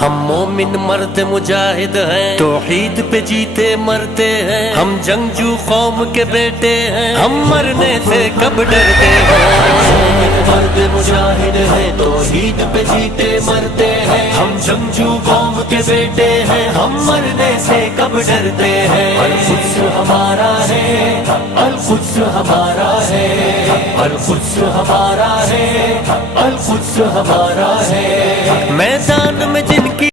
हम मोमिन मर्द मुजाहिद हैं, तौहीद पे जीते मरते हैं। हम जंगजू कौम के बेटे हैं, हम मरने से कब डरते हैं। मर्द मुजाहिद हैं, तौहीद पे जीते मरते हैं। हम जंगजू कौम के बेटे हैं, हम मरने से कब डरते हैं। अल-कुद्स हमारा है, अल-कुद्स हमारा है, अल-कुद्स हमारा है, अल-कुद्स हमारा है। मैदान में जिनकी